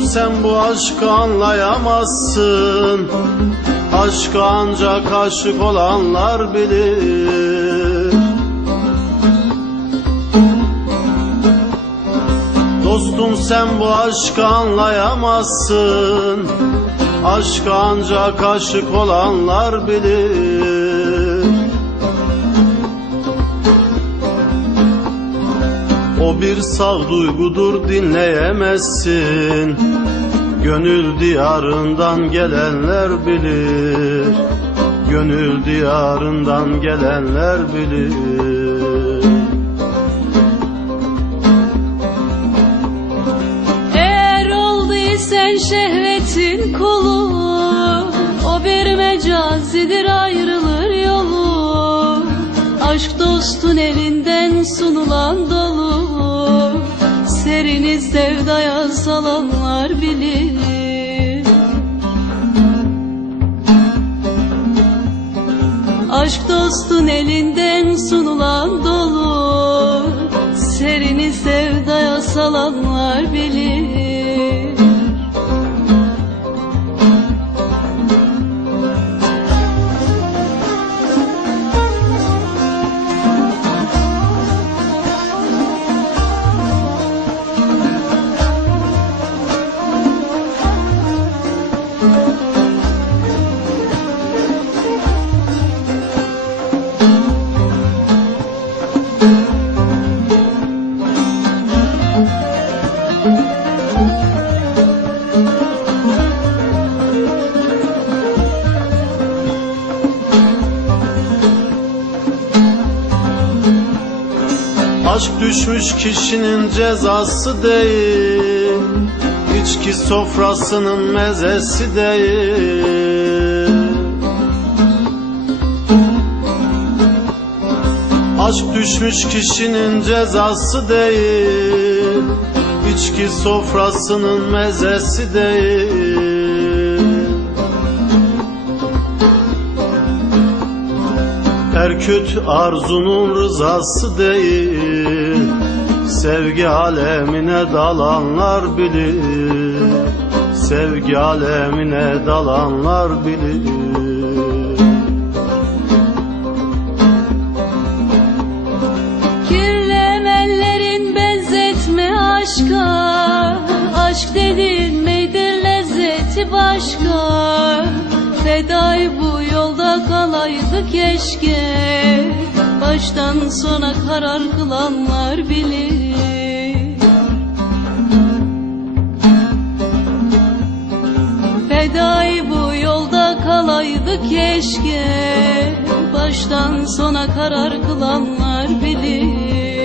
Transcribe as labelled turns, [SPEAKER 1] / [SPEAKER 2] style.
[SPEAKER 1] sen bu aşkı anlayamazsın. Aşkı ancak aşık olanlar bilir. Dostum sen bu aşkı anlayamazsın. Aşkı ancak aşık olanlar bilir bir sağduygudur dinleyemezsin. Gönül diyarından gelenler bilir. Gönül diyarından gelenler bilir.
[SPEAKER 2] Eğer olduysen şehvetin kolu O bir mecazidir ayrılır yolu. Aşk dostun elinden sunulan dolu Serini sevdaya salanlar bilir. Aşk dostun elinden sunulan dolu Serini sevdaya salanlar bilir Aşk
[SPEAKER 1] düşmüş kişinin cezası değil İçki sofrasının mezesi değil. Aşk düşmüş kişinin cezası değil. İçki sofrasının mezesi değil. Her kötü arzunun rızası değil Sevgi alemine dalanlar bilir. Sevgi alemine dalanlar bilir.
[SPEAKER 2] Kirlemellerin benzetme aşka. Aşk dedin meydir lezzeti başka? Fedai bu yolda kalaydı keşke. Baştan sona karar kılanlar bilir keşke. Baştan sona karar kılanlar bilir